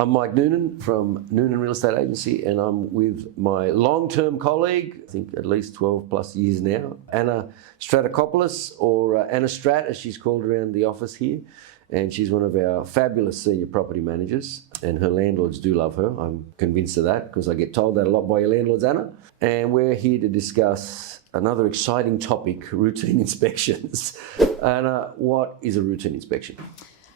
I'm Mike Noonan from Noonan Real Estate Agency, and I'm with my long-term colleague, I think at least 12 plus years now, Anna Stratakopoulos, or Anna Strat as she's called around the office here. And she's one of our fabulous senior property managers, and her landlords do love her. I'm convinced of that because I get told that a lot by your landlords, Anna. And we're here to discuss another exciting topic, routine inspections. Anna, what is a routine inspection?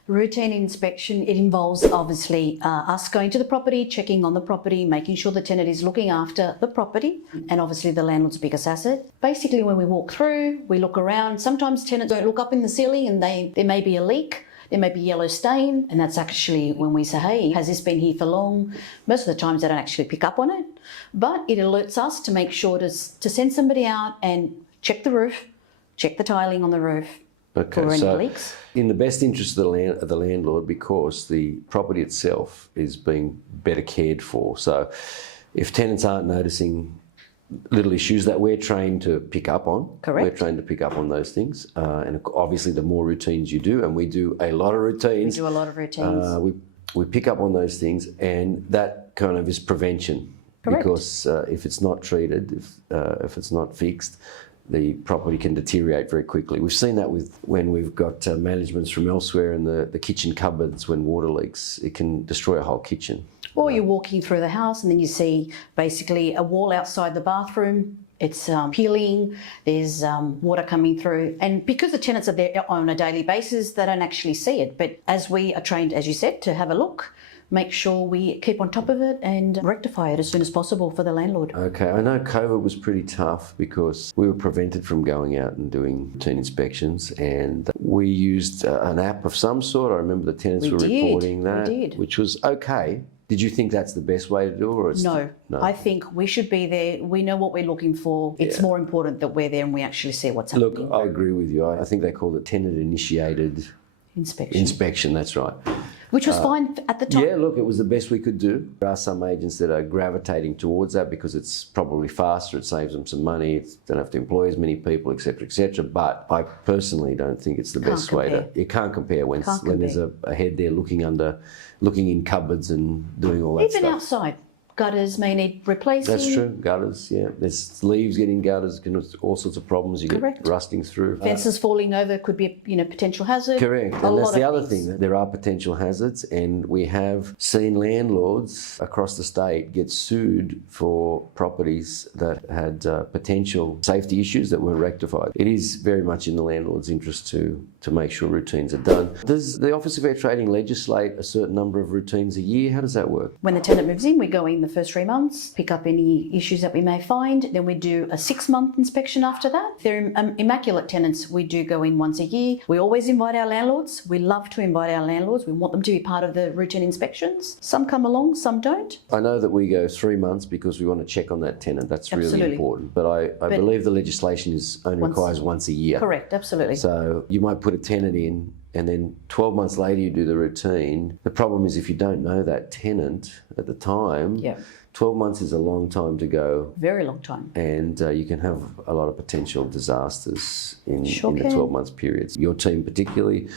Routine inspection, it involves obviously us going to the property, checking on the property, making sure the tenant is looking after the property, and obviously the landlord's biggest asset. Basically, when we walk through, we look around. Sometimes tenants don't look up in the ceiling and there may be a leak. There may be yellow stain, and that's actually when we say, hey, has this been here for long? Most of the times they don't actually pick up on it, but it alerts us to make sure to send somebody out and check the roof, check the tiling on the roof, Okay, for any so leaks. In the best interest of the landlord, because the property itself is being better cared for. So if tenants aren't noticing little issues that we're trained to pick up on, Correct. we're trained to pick up on those things. And obviously the more routines you do, and we do a lot of routines. We do a lot of routines. We pick up on those things, and that kind of is prevention. Correct. Because if it's not treated, if it's not fixed, the property can deteriorate very quickly. We've seen that with when we've got managements from elsewhere in the kitchen cupboards. When water leaks, it can destroy a whole kitchen. Or you're walking through the house and then you see basically a wall outside the bathroom. It's peeling, there's water coming through. And because the tenants are there on a daily basis, they don't actually see it. But as we are trained, as you said, to have a look, make sure we keep on top of it and rectify it as soon as possible for the landlord. Okay, I know COVID was pretty tough because we were prevented from going out and doing routine inspections, and we used an app of some sort. I remember the tenants were reporting that, which was okay. Did you think that's the best way to do it? Or no, I think we should be there. We know what we're looking for. It's more important that we're there and we actually see what's happening. Look, I agree with you. I think they called it tenant-initiated inspection, that's right. Which was fine at the time. Yeah, look, it was the best we could do. There are some agents that are gravitating towards that because it's probably faster, it saves them some money, they don't have to employ as many people, etc., etc. But I personally don't think it's the best way to. You can't compare when there's a head there looking in cupboards and doing all that stuff. Even outside. Gutters may need replacing. That's true, gutters, yeah. There's leaves getting gutters, all sorts of problems. You get rusting through. Fences falling over could be a potential hazard. Correct, and that's the other thing. There are potential hazards, and we have seen landlords across the state get sued for properties that had potential safety issues that weren't rectified. It is very much in the landlord's interest to make sure routines are done. Does the Office of Fair Trading legislate a certain number of routines a year? How does that work? When the tenant moves in, we go in the first 3 months, pick up any issues that we may find. Then we do a 6-month inspection after that. If they're immaculate tenants, we do go in once a year. We always invite our landlords. We love to invite our landlords. We want them to be part of the routine inspections. Some come along, some don't. I know that we go 3 months because we want to check on that tenant. That's really important. But I believe the legislation only requires once a year. Correct, absolutely. So you might put a tenant in, and then 12 months later you do the routine. The problem is if you don't know that tenant at the time, 12 months is a long time to go. Very long time. And you can have a lot of potential disasters in the 12 months periods. Your team particularly,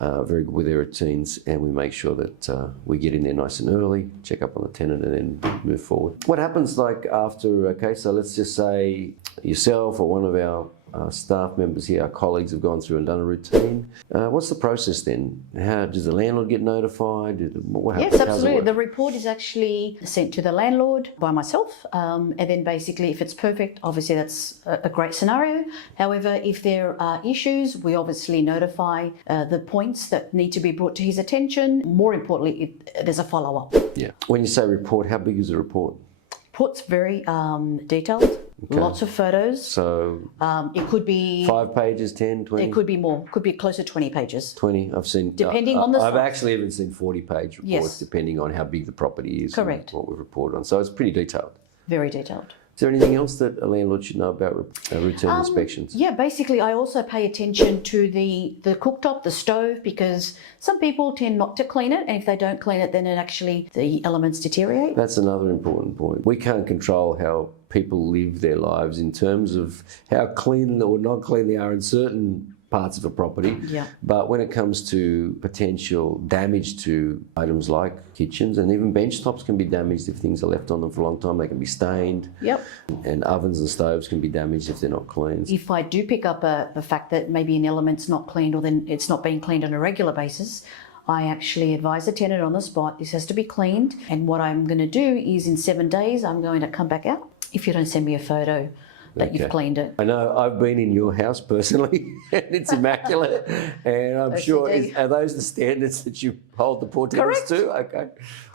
very good with their routines, and we make sure that we get in there nice and early, check up on the tenant, and then move forward. What happens like after, okay, so let's just say yourself or one of our staff members here, our colleagues have gone through and done a routine. What's the process then? How does the landlord get notified? What happens? Yes, absolutely. The report is actually sent to the landlord by myself, and then basically if it's perfect, obviously that's a great scenario. However, if there are issues, we obviously notify the points that need to be brought to his attention. More importantly, there's a follow-up. Yeah. When you say report, how big is the report? Report's very detailed. Okay. Lots of photos. So it could be 5 pages, 10, 20? It could be more. Could be close to 20 pages. 20, I've seen. Depending on the size. I've actually even seen 40-page reports, depending on how big the property is. Correct. And what we've reported on. So it's pretty detailed. Very detailed. Is there anything else that a landlord should know about routine inspections? Yeah, basically I also pay attention to the cooktop, the stove, because some people tend not to clean it, and if they don't clean it, then the elements deteriorate. That's another important point. We can't control how people live their lives in terms of how clean or not clean they are in certain parts of a property. Yeah. But when it comes to potential damage to items like kitchens, and even bench tops can be damaged if things are left on them for a long time. They can be stained. Yep. And ovens and stoves can be damaged if they're not cleaned. If I do pick up the fact that maybe an element's not cleaned or then it's not being cleaned on a regular basis, I actually advise the tenant on the spot, this has to be cleaned. And what I'm going to do is in 7 days, I'm going to come back out if you don't send me a photo that you've cleaned it. I know I've been in your house personally, and it's immaculate. And I'm sure, are those the standards that you hold the poor tenants to? Okay.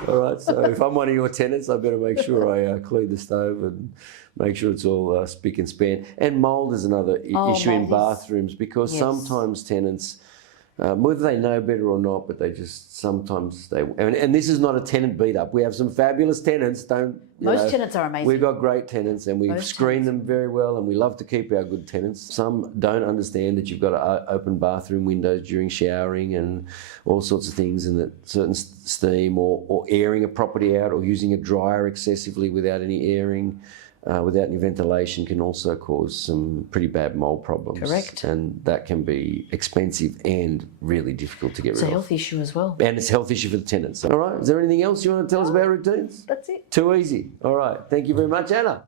All right. So if I'm one of your tenants, I better make sure I clean the stove and make sure it's all spick and span. And mould is another issue in bathrooms, because sometimes tenants, whether they know better or not, but they just sometimes and this is not a tenant beat up. We have some fabulous tenants. Most tenants are amazing. We've got great tenants, and we've screened them very well, and we love to keep our good tenants. Some don't understand that you've got to open bathroom windows during showering and all sorts of things, and that certain steam or airing a property out or using a dryer excessively without any airing. Without any ventilation can also cause some pretty bad mould problems. Correct. And that can be expensive and really difficult to get rid of. It's a health issue as well. And it's a health issue for the tenants. All right, is there anything else you want to tell us about routines? That's it. Too easy. All right, thank you very much, Anna.